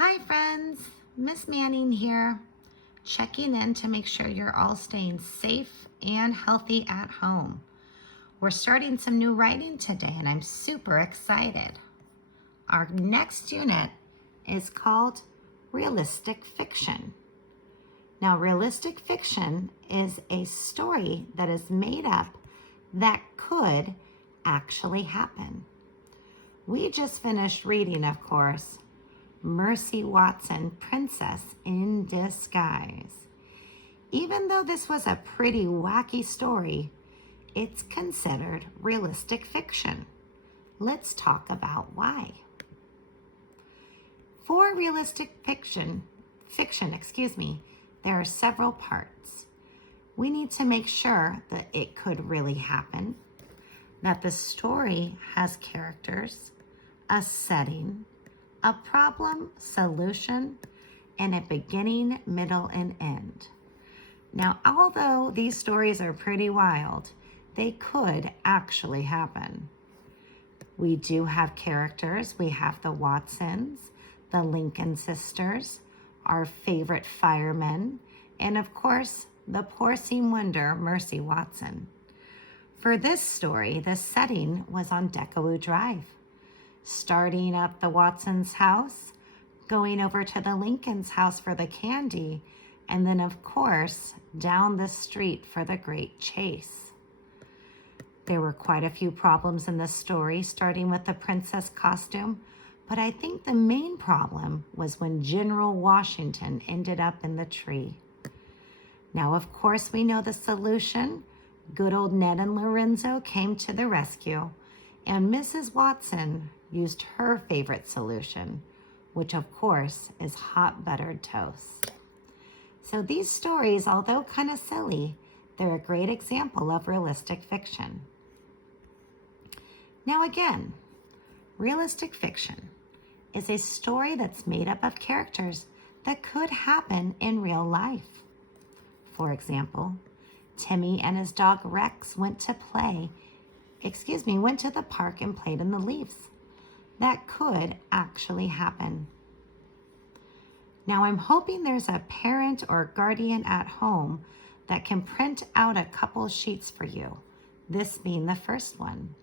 Hi friends, Miss Manning here, checking in to make sure you're all staying safe and healthy at home. We're starting some new writing today and I'm super excited. Our next unit is called Realistic Fiction. Now, realistic fiction is a story that is made up that could actually happen. We just finished reading, of course, Mercy Watson, Princess in Disguise. Even though this was a pretty wacky story, it's considered realistic fiction. Let's talk about why. For realistic fiction, there are several parts. We need to make sure that it could really happen, that the story has characters, a setting, a problem, solution, and a beginning, middle, and end. Now, although these stories are pretty wild, they could actually happen. We do have characters. We have the Watsons, the Lincoln sisters, our favorite firemen, and of course, the porcine wonder, Mercy Watson. For this story, the setting was on Deckawoo Drive. Starting at the Watsons' house, going over to the Lincolns' house for the candy, and then, of course, down the street for the great chase. There were quite a few problems in this story, starting with the princess costume, but I think the main problem was when General Washington ended up in the tree. Now, of course, we know the solution. Good old Ned and Lorenzo came to the rescue, and Mrs. Watson used her favorite solution, which of course is hot buttered toast. So these stories, although kind of silly, they're a great example of realistic fiction. Now again, realistic fiction is a story that's made up of characters that could happen in real life. For example, Timmy and his dog Rex went to the park and played in the leaves. That could actually happen. Now, I'm hoping there's a parent or guardian at home that can print out a couple sheets for you, this being the first one.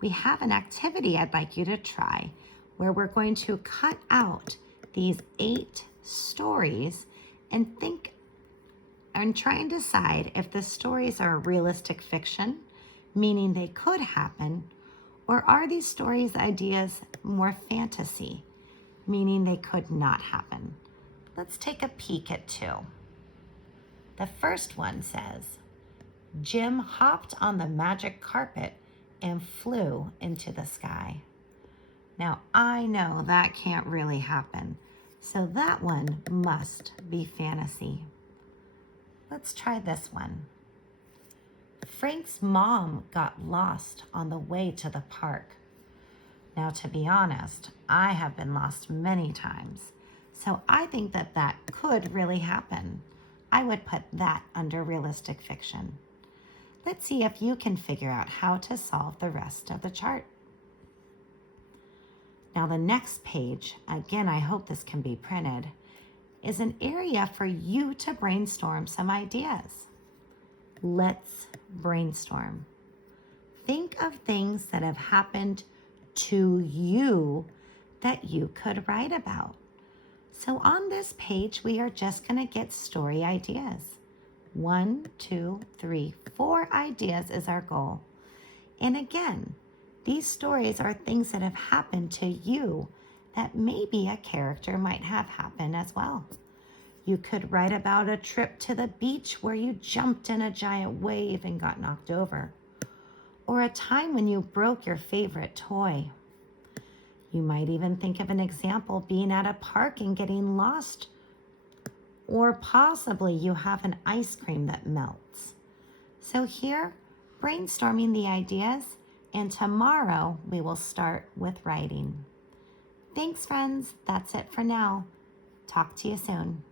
We have an activity I'd like you to try where we're going to cut out these 8 stories and try and decide if the stories are realistic fiction, meaning they could happen, or are these stories' ideas more fantasy, meaning they could not happen? Let's take a peek at 2. The first one says, Jim hopped on the magic carpet and flew into the sky. Now, I know that can't really happen, so that one must be fantasy. Let's try this one. Frank's mom got lost on the way to the park. Now, to be honest, I have been lost many times, so I think that could really happen. I would put that under realistic fiction. Let's see if you can figure out how to solve the rest of the chart. Now, the next page, again, I hope this can be printed, is an area for you to brainstorm some ideas. Let's brainstorm. Think of things that have happened to you that you could write about. So on this page, we are just going to get story ideas. 1, 2, 3, 4 ideas is our goal. And again, these stories are things that have happened to you that maybe a character might have happened as well. You could write about a trip to the beach where you jumped in a giant wave and got knocked over, or a time when you broke your favorite toy. You might even think of an example being at a park and getting lost, or possibly you have an ice cream that melts. So here, brainstorming the ideas, and tomorrow we will start with writing. Thanks, friends. That's it for now. Talk to you soon.